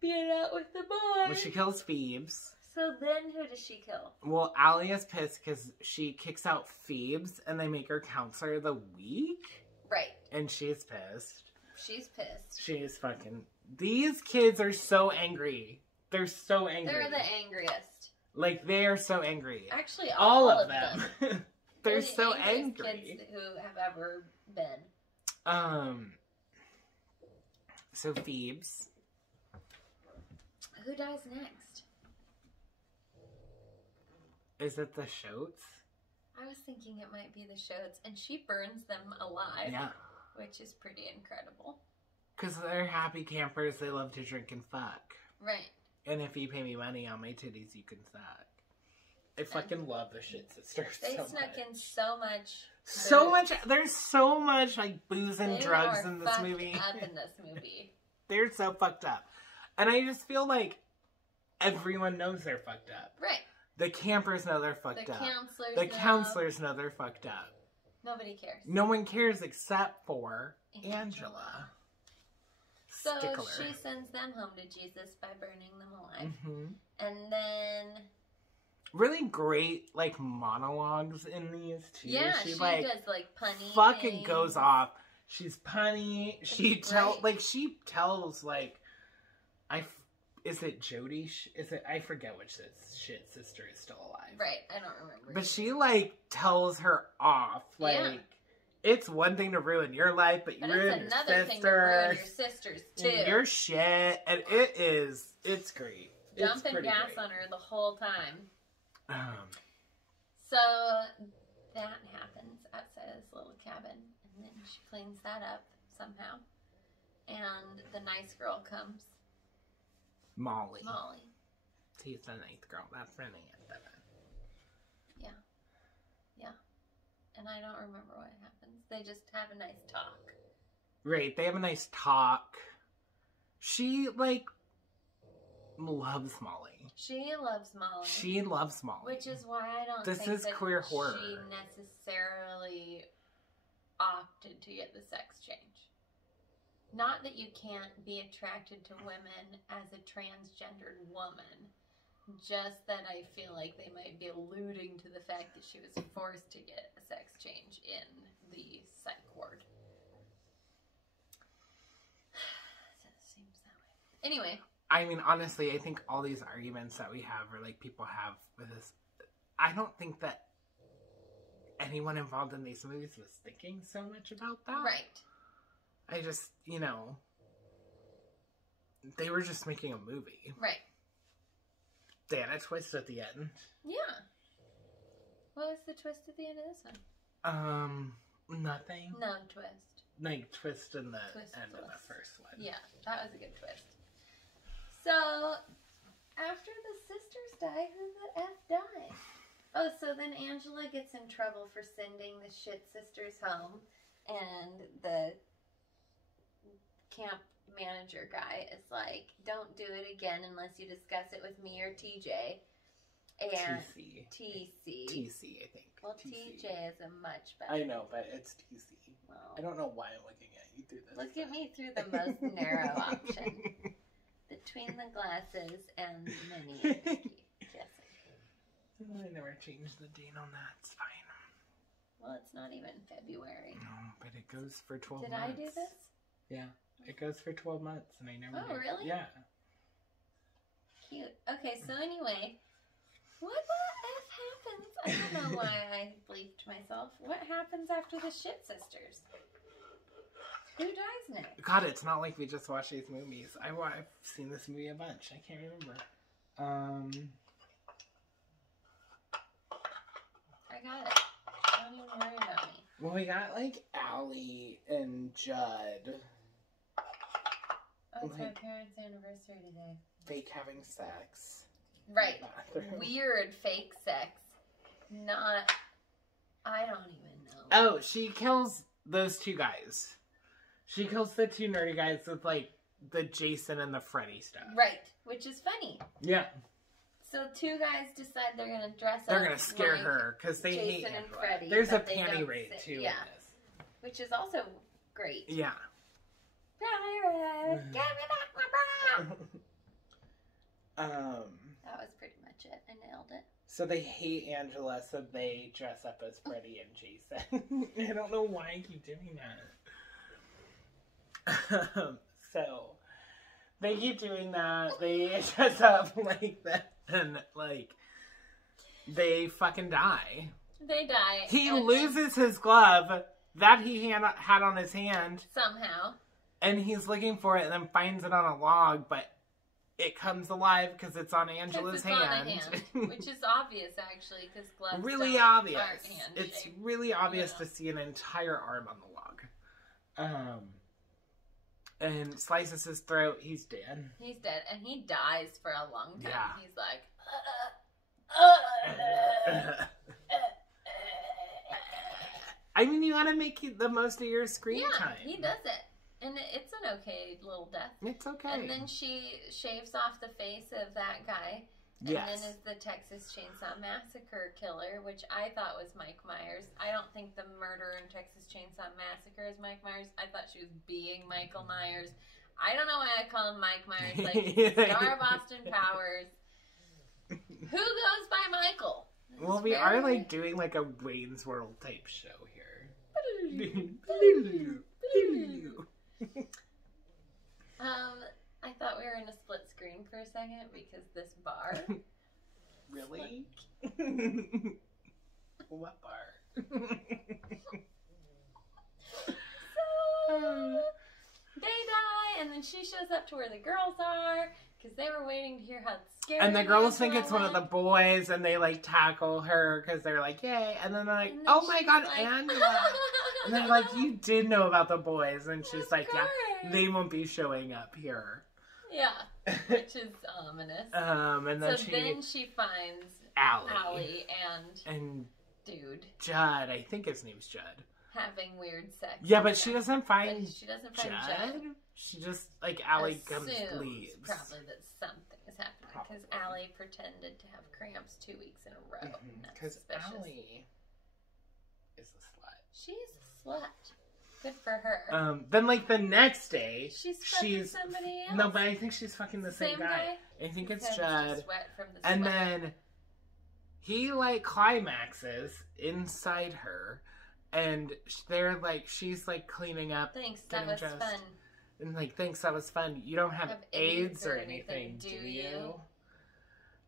being out with the boy. Well, she kills Phoebes. So then who does she kill? Well, Allie is pissed because she kicks out Phoebes and they make her counselor of the week. Right. And she's pissed. She's pissed. She's fucking... These kids are so angry. They're so angry. They're the angriest. Like, they are so angry. Actually, all all of them. They're the so angriest angry. kids who have ever been. So Phoebes. Who dies next? Is it the Shotes? I was thinking it might be the Shotes, and she burns them alive. Yeah. Which is pretty incredible. Because they're happy campers. They love to drink and fuck. Right. And if you pay me money on my titties, you can suck. I fucking love the Shit Sisters. They so snuck much. in so much. So much. There's so much like booze and drugs in this movie. Up in this movie. They're so fucked up, and I just feel like everyone knows they're fucked up. Right. The campers know they're fucked up. The counselors know they're fucked up. Nobody cares. No one cares except for Angela. stickler. So she sends them home to Jesus by burning them alive. Mm-hmm. And then... Really great, like, monologues in these, too. Yeah, she does, like, punny fucking things. goes off. She's punny. She tells, like, is it Jody? I forget which shit sister is still alive. Right, I don't remember. But she, like, tells her off. Like, it's one thing to ruin your life, but you ruin your another thing to ruin your sister's, too. And your shit. And it's great. Dumping gas on her the whole time. So that happens outside of this little cabin, and then she cleans that up somehow, and the nice girl comes. Molly. She's the nice girl. That's running it. Yeah. And I don't remember what happens. They just have a nice talk. Right. They have a nice talk. She, like, loves Molly. She loves Molly. She loves Molly. Which is why I don't think that queer horror. She necessarily opted to get the sex change. Not that you can't be attracted to women as a transgendered woman. Just that I feel like they might be alluding to the fact that she was forced to get a sex change in the psych ward. So it seems that way. Anyway. I mean, honestly, I think all these arguments that we have, or like people have with this, I don't think that anyone involved in these movies was thinking so much about that. Right. I just, they were just making a movie. Right. They had a twist at the end. Yeah. What was the twist at the end of this one? Nothing. No twist. Like, twist in the end of the first one. Yeah, that was a good twist. So, after the sisters die, who the F died? Oh, so then Angela gets in trouble for sending the shit sisters home, and the camp manager guy is like, don't do it again unless you discuss it with me or TJ. And TC, I think. Well, TC. TJ is a much better. I know, but it's TC. Well, I don't know why I'm looking at you through this. Look at me through the most narrow option. Between the glasses and Minnie. Guessing. I never changed the date on that. It's fine. Well, it's not even February. No, but it goes for 12 Did months. I do this? Yeah. It goes for 12 months, and I never did. Really? Yeah. Cute. Okay, so anyway, what the F happens? I don't know why I bleeped myself. What happens after the shit sisters? Who dies next? God, it's not like we just watched these movies. I've seen this movie a bunch. I can't remember. I got it. Don't even worry about me. Well, we got, like, Allie and Judd. Oh, it's my parents' anniversary today. Fake having sex. Right. Weird fake sex. Not... I don't even know. Oh, she kills those two guys. She kills the two nerdy guys with, like, the Jason and the Freddy stuff. Right. Which is funny. Yeah. So two guys decide they're going to dress up. They're going to scare her because they hate Jason and Angela. Freddy. There's a panty raid, too, in this. Which is also great. Yeah. Pirate, give me back my bra! That was pretty much it. I nailed it. So they hate Angela, so they dress up as Freddy and Jason. I don't know why I keep doing that. So they keep doing that. They dress up like that, and like they fucking die. They die. He loses his glove that he had on his hand somehow, and he's looking for it, and then finds it on a log, but it comes alive because it's on Angela's hand. Which is obvious, actually, because gloves really obvious. Aren't it's really obvious to see an entire arm on the log. And slices his throat. He's dead. He's dead, and he dies for a long time. Yeah. He's like, I mean, you gotta make the most of your screen time. Yeah, he does it. And it's an okay little death. It's okay. And then she shaves off the face of that guy. And then is the Texas Chainsaw Massacre killer, which I thought was Mike Myers. I don't think the murderer in Texas Chainsaw Massacre is Mike Myers. I thought she was being Michael Myers. I don't know why I call him Mike Myers. Like, star of Austin Powers. Who goes by Michael? Well, we are like doing like a Wayne's World type show here. I thought we were in a split screen for a second because this bar. Really? What bar? So they die, and then she shows up to where the girls are because they were waiting to hear how scary. And the girls think it's Angela one of the went. boys, and they like tackle her because they're like, "Yay!" And then they're like, And then "Oh my she's god, like, Angela!" And they're like, "You did know about the boys," and she's Of like, "Yeah, course. they won't be showing up here." Yeah, which is ominous. And then then she finds Allie and and dude Judd. I think his name's Judd. having weird sex. Yeah, with but she Judd. doesn't find But she doesn't find Judd. Judd. She just like Allie comes Assumes leaves. probably that something is happening because Probably. Allie pretended to have cramps 2 weeks in a row. That's Because suspicious. Allie is a slut. She's a slut. Good for her. Then like the next day, she's fucking she's somebody else. no, but I think she's fucking the same guy. I think it's Because Judd. just wet from the And sweat. then he like climaxes inside her, and they're like, she's like cleaning up, Thanks, that getting was dressed, fun. and like, thanks, that was fun. You don't have AIDS or or anything, do do you? you?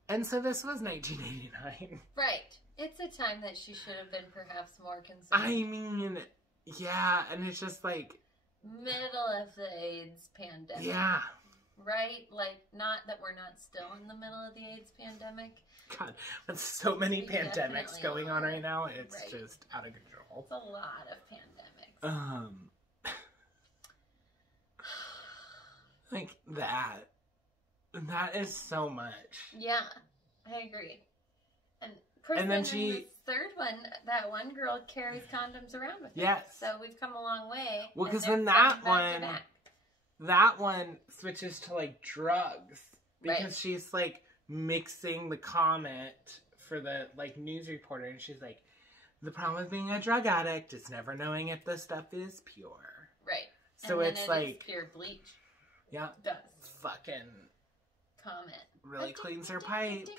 And so this was 1989. Right. It's a time that she should have been perhaps more concerned. I mean, yeah, and it's just like, Middle of the AIDS pandemic. yeah. Right? Like, not that we're not still in the middle of the AIDS pandemic. God, with so many We pandemics definitely going on are. right now, it's Right. just out of control. It's a lot of pandemics. Like that. That is so much. Yeah, I agree. And And then in she- the third one, that one girl carries condoms around with her. Yes. So we've come a long way. Well, and 'cause they're then that fucking back to one- back. That one switches to like drugs because Right. she's like mixing the comment for the like news reporter, and she's like, the problem with being a drug addict is never knowing if the stuff is pure. Right. So and it's then it is like, pure bleach. yeah, Does fucking comment. really cleans her pipes.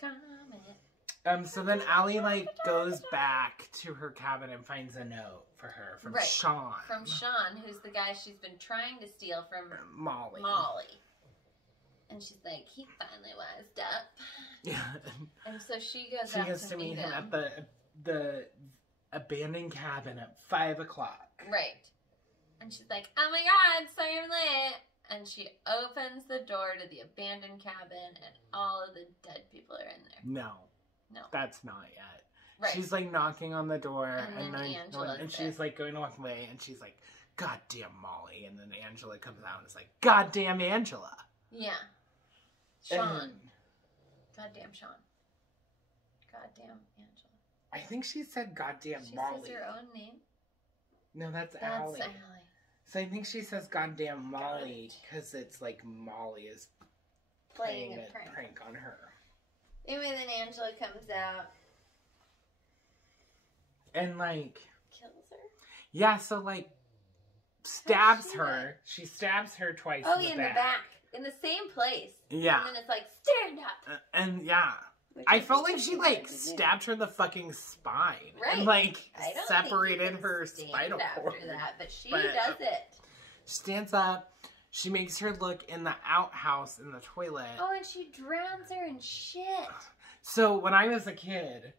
Comment. So then Allie like goes back to her cabin and finds a note for her from Right. Sean. From Sean, who's the guy she's been trying to steal from Molly. And she's like, he finally wised up. Yeah. And so she goes She out goes to to meet him him. at the abandoned cabin at 5 o'clock. Right. And she's like, oh my god, sorry I'm late. And she opens the door to the abandoned cabin, and all of the dead people are in there. No. No. That's not yet. Right. She's like knocking on the door, And then Angela's and there. she's like going to walk away, and she's like, "Goddamn Molly!" And then Angela comes out and is like, "Goddamn Angela!" Yeah. Sean. And Goddamn Sean. Goddamn Angela. I think she said, "Goddamn She Molly." says her own name. No, that's That's Allie. Allie. So I think she says, "Goddamn Got Molly," it. because it's like Molly is Playing playing a a prank. on her. Anyway, then Angela comes out, And like, kills her. yeah, so like, stabs she her. She stabs her twice. Oh, in yeah, the in the back. In the same place. Yeah. And then it's like, stand up. And yeah. Which I is felt like what she wanted like to do. stabbed her in the fucking spine. Right. And like I don't separated think you can her stand spinal cord. after that, but she But, does it. Stands up. She makes her look in the outhouse in the toilet. Oh, and she drowns her in shit. So when I was a kid,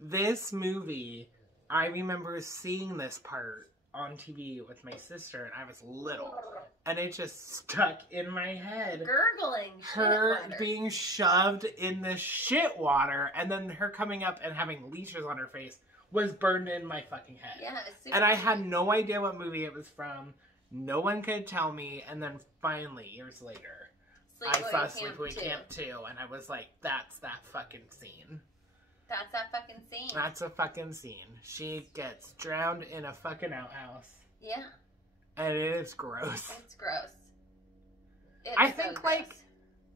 this movie, I remember seeing this part on TV with my sister, and I was little. And it just stuck in my head. Gurgling Her shit water. being shoved in the shit water, and then her coming up and having leeches on her face was burned in my fucking head. Yeah, it's super And I had creepy. no idea what movie it was from. No one could tell me. And then finally, years later, I saw Sleepaway Camp 2, and I was like, that's that fucking scene. That's that fucking scene. That's a fucking scene. She gets drowned in a fucking outhouse. Yeah, And it is gross. it's gross. It's I so think, gross. like,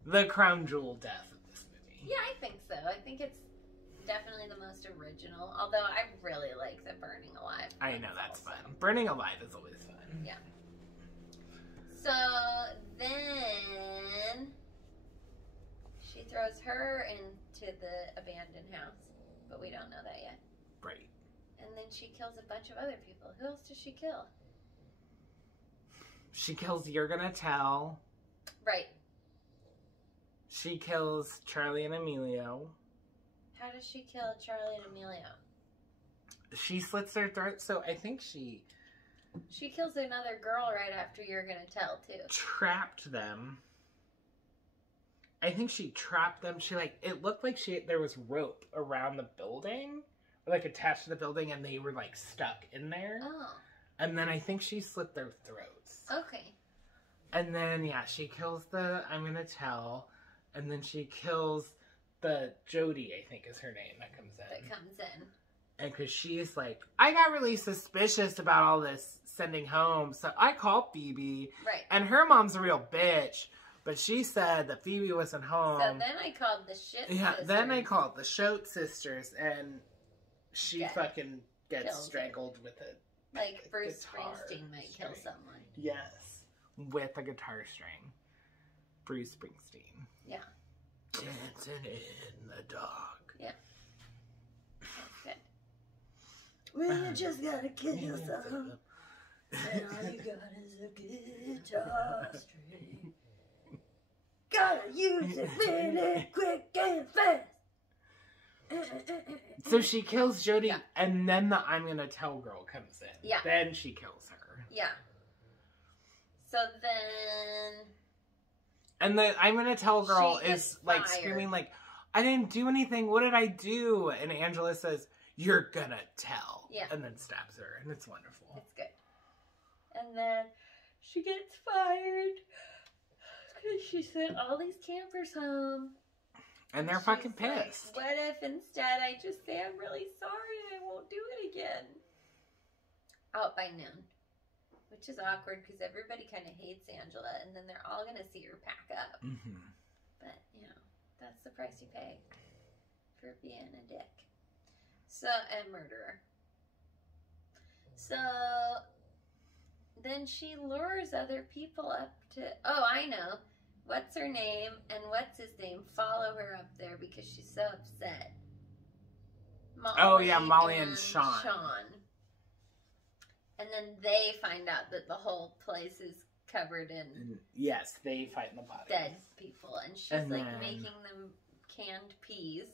the crown jewel death of this movie. Yeah, I think so. I think it's definitely the most original. Although I really like the burning alive. I know ones that's also. fun. Burning alive is always fun. Yeah. So then she throws her into the abandoned house, but we don't know that yet. Right. And then she kills a bunch of other people. Who else does she kill? She kills You're Gonna Tell. Right. She kills Charlie and Emilio. How does she kill Charlie and Emilio? She slits their throats, so I think she kills another girl right after You're Gonna Tell, too. trapped them. I think she trapped them. She, like, it looked like there was rope around the building, like, attached to the building, and they were, like, stuck in there. Oh. And then I think she slit their throats. Okay. And then, yeah, she kills the I'm Gonna Tell, and then she kills the Jody, I think is her name, that comes in. And because she's like, I got really suspicious about all this sending home, so I called Phoebe. Right. And her mom's a real bitch, but she said that Phoebe wasn't home. So then I called the shit sisters. Then I called the Shoat sisters, and she fucking gets Kills strangled with it. Like Bruce Springsteen might kill someone. Yes. With a guitar string. Bruce Springsteen. Yeah. Dancing in the dark. Yeah. That's good. Well, you just gotta kill some. And all you got is a guitar string. Gotta use it really quick and fast. So she kills Jody, and then the I'm Gonna Tell girl comes in. Yeah. Then she kills her. Yeah. So then... And the I'm Gonna Tell girl She is, gets like, fired. screaming, like, I didn't do anything. What did I do? And Angela says, you're gonna tell. Yeah. And then stabs her, and it's wonderful. It's good. And then she gets fired because she sent all these campers home. And they're She's fucking like, pissed. what if instead I just say I'm really sorry and I won't do it again? Out by noon. Which is awkward because everybody kind of hates Angela and then they're all going to see her pack up. Mm-hmm. But, you know, that's the price you pay for being a dick. So, and murderer. So, then she lures other people up to, oh, I know. What's her name and what's his name follow her up there because she's so upset. Molly and Sean. And then they find out that the whole place is covered in yes, they fight in the bodies. dead people. And she's And like then... making them canned peas.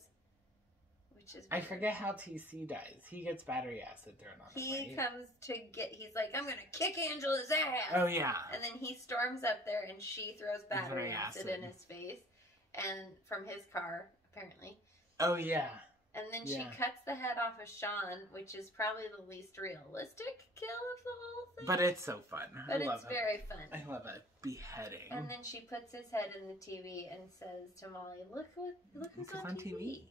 Which is I weird. forget how TC dies. He gets battery acid thrown on him. He right? comes to he's like, I'm going to kick Angela's ass. Oh, yeah. And then he storms up there and she throws battery Battery acid acid. in his face. And from his car, apparently. Oh, yeah. And then she cuts the head off of Sean, which is probably the least realistic kill of the whole thing. But it's so fun. But I love it's very fun. I love a beheading. And then she puts his head in the TV and says to Molly, look who's on TV.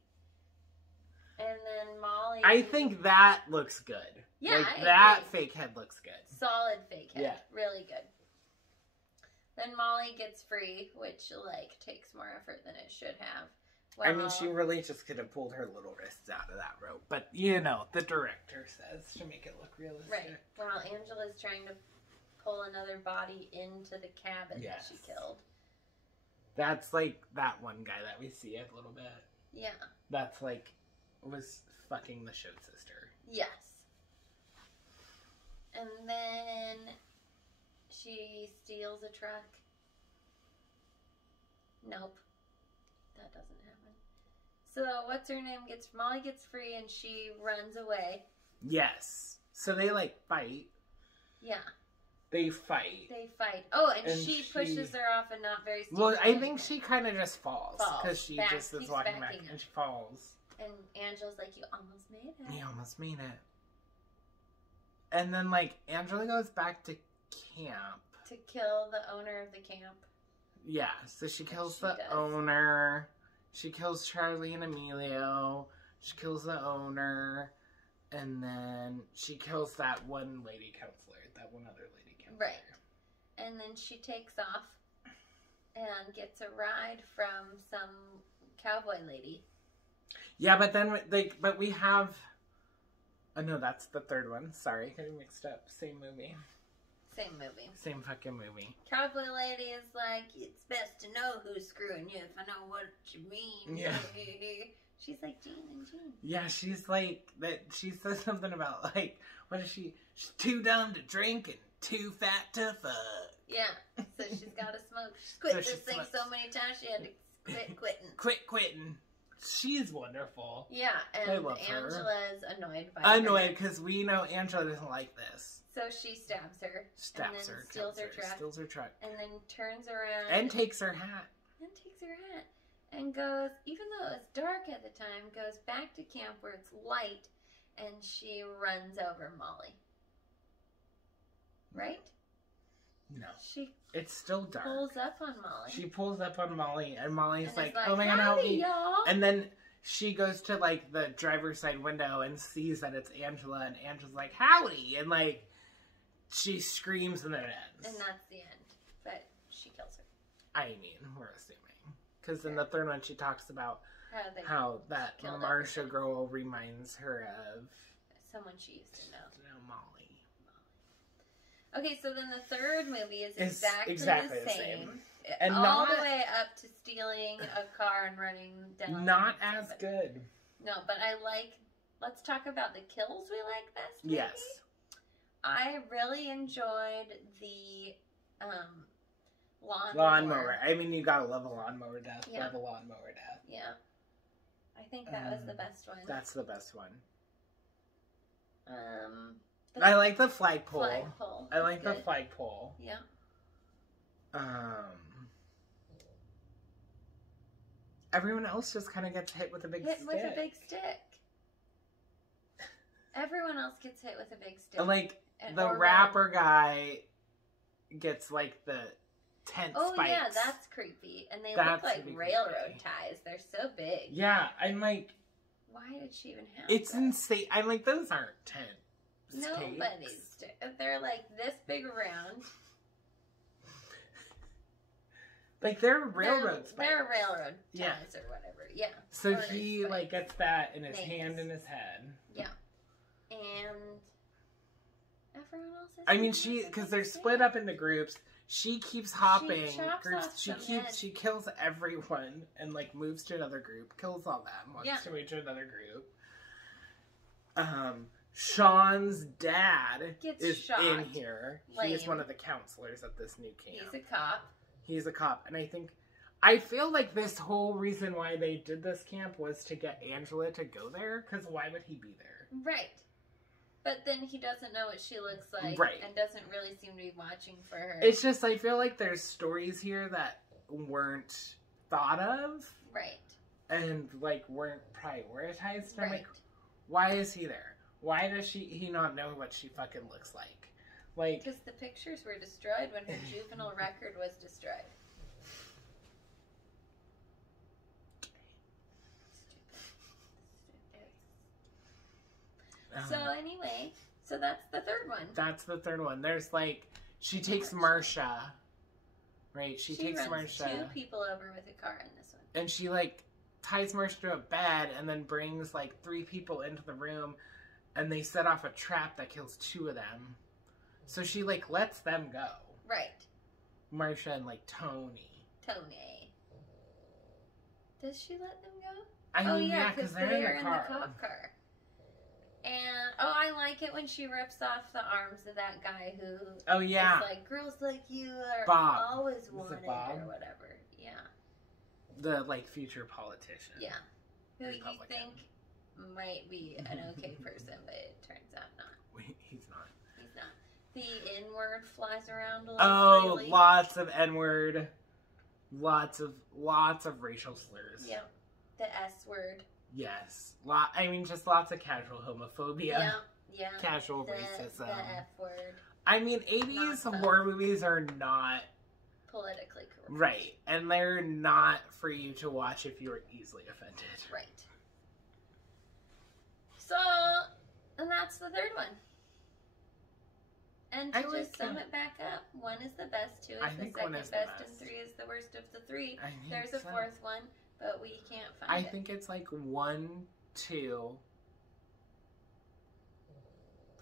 And then Molly... I think that looks good. Yeah, like, I that agree. fake head looks good. Solid fake head. Yeah. Really good. Then Molly gets free, which, like, takes more effort than it should have. Well, I mean, she really just could have pulled her little wrists out of that rope. But, you know, the director says to make it look realistic. Right. While Angela's trying to pull another body into the cabin that she killed. That's, like, that one guy that we see a little bit. Yeah. That's, like, was fucking the Shoat sister. Yes. And then she steals a truck. Nope. That doesn't happen. So, what's her name? Molly gets free and she runs away. Yes. So they, like, fight. Yeah. They fight. Oh, and she pushes her off and not very steep. Well, I think she kind of just falls. Because she Back. just is Keeps walking back backing and up. she falls. And Angela's like, you almost made it. You almost made it. And then, like, Angela goes back to camp. To kill the owner of the camp. Yeah, so she kills the does. owner. She kills Charlie and Emilio. She kills the owner. And then she kills that one lady counselor. That one other lady counselor. Right. And then she takes off and gets a ride from some cowboy lady. Yeah, but then, but we have... Oh, no, that's the third one. Sorry, I mixed up. Same movie. Same movie. Same fucking movie. Cowboy lady is like, it's best to know who's screwing you if I know what you mean. Yeah. She's like Jean and Jean. Yeah, she's like that. She says something about like, what is she? She's too dumb to drink and too fat to fuck. Yeah, so she's got to smoke. She's quit So this she thing smokes. so many times she had to quit quitting. Quit quitting. She's wonderful. Yeah, I and love her. Angela's annoyed by her. Annoyed because we know Angela doesn't like this. So she stabs her. Stabs and then her, steals kills her her, truck. steals her truck, And then turns around. and takes her hat. And takes her hat. And goes, even though it was dark at the time, goes back to camp where it's light. And she runs over Molly. Right? No, She it's still dark. pulls up on Molly. She pulls up on Molly, and Molly's and like, is "Oh my god, help "Howdy, me!" y'all. And then she goes to like the driver's side window and sees that it's Angela, and Angela's like, "Howdy!" And like she screams, and then it ends. And that's the end. But she kills her. I mean, we're assuming, because in the third one she talks about how that killed Marsha everything. girl reminds her of Someone she used to know. Molly. Okay, so then the third movie is It's exactly the same. And all not- the way up to stealing a car and running down. Not as somebody. good. No, but I like. Let's talk about the kills we like best. Maybe? Yes. I really enjoyed the Lawnmower. I mean, you gotta love a lawnmower death. Yeah. Love a lawnmower death. Yeah, I think that was the best one. That's the best one. The I like the flagpole. flagpole. I like the Good. flagpole. Yeah. Everyone else just kind of gets hit with a big Hit stick. with a big stick. Everyone else gets hit with a big stick. And, like, And- the or rapper guy gets, like, the tent Oh spikes. yeah, that's creepy. And they That's look like creepy. railroad ties. They're so big. Yeah, I'm like, Why did she even have it's those? insane. I'm like, those aren't tent stakes. Nobody's. They're like this big around. Like, they're railroad spikes. They're railroad ties Yeah. or whatever. Yeah. So Or he, spikes. like, gets that in his Names. hand in his head. Yeah. And everyone else is. I mean, because they're split up into groups. She keeps hopping. chops off some heads. She kills everyone and like moves to another group, kills all them, wants Yeah. to move to another group. Sean's dad Gets is shot. in here. He is Lame. one of the counselors at this new camp. He's a cop. He's a cop, and I feel like this whole reason why they did this camp was to get Angela to go there. Because why would he be there? Right. But then he doesn't know what she looks like. Right. And doesn't really seem to be watching for her. It's just, I feel like there's stories here that weren't thought of right. and, like, weren't prioritized. I'm Right. like, why is he there? Why does he not know what she fucking looks like? Like, Because the pictures were destroyed when her juvenile record was destroyed. Stupid. So anyway, so that's the third one. that's the third one. There's, like, she takes Marsha, right? She takes runs Marsha. 2 people over with a car in this one. And she, like, ties Marsha to a bed and then brings, like, 3 people into the room. And they set off a trap that kills 2 of them. So she, like, lets them go. Right. Marsha and, like, Tony. Tony. Does she let them go? I mean, yeah, because they're in the car. cop car. And, I like it when she rips off the arms of that guy who Oh, yeah. is like, girls like you are Bob. always Was it wanted Bob? or whatever. Yeah. The, like, future politician. Yeah. Who you Republican. think might be an okay person, but it turns out not. Wait, he's not. He's not. The N-word flies around a little Oh, freely. lots of N-word. Lots of racial slurs. Yep. The S-word. Yes. I mean, just lots of casual homophobia. Yeah. Yeah. Casual The racism. F-word. I mean, 80s Not horror movies are not Politically correct. right. And they're not for you to watch if you are easily offended. Right. So, and that's the third one. And I to like sum it. it back up, 1 is the best, 2 is I the think second one is the best, best. and 3 is the worst of the 3. I think There's a so. 4th one, but we can't find I it. think it's like 1, 2,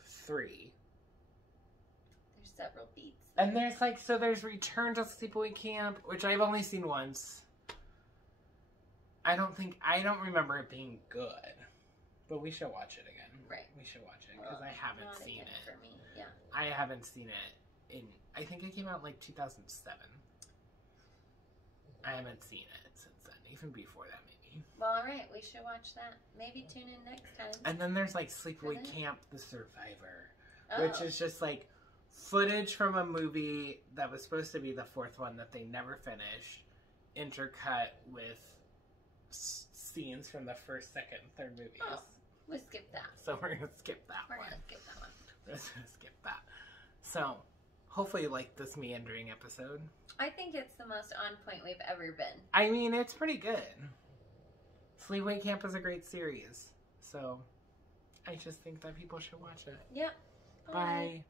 3. There's several beats. And there's like, so there's Return to Sleepaway Camp, which I've only seen once. I don't remember it being good. But we should watch it again. Right. We should watch it, because I haven't seen it. For me, yeah. I haven't seen it in, I think it came out in like 2007. I haven't seen it since then, even before that maybe. Well, alright, we should watch that. Maybe tune in next time. And then there's like Sleepaway Camp, The Survivor, Oh. which is just like footage from a movie that was supposed to be the fourth one that they never finished, intercut with scenes from the first, second, and third movies. Oh, we'll skip that. So we're going to skip that We're one. going to skip that one. We're just going to skip that. So, hopefully you liked this meandering episode. I think it's the most on point we've ever been. I mean, it's pretty good. Sleepaway Camp is a great series. So, I just think that people should watch it. Yep. Bye.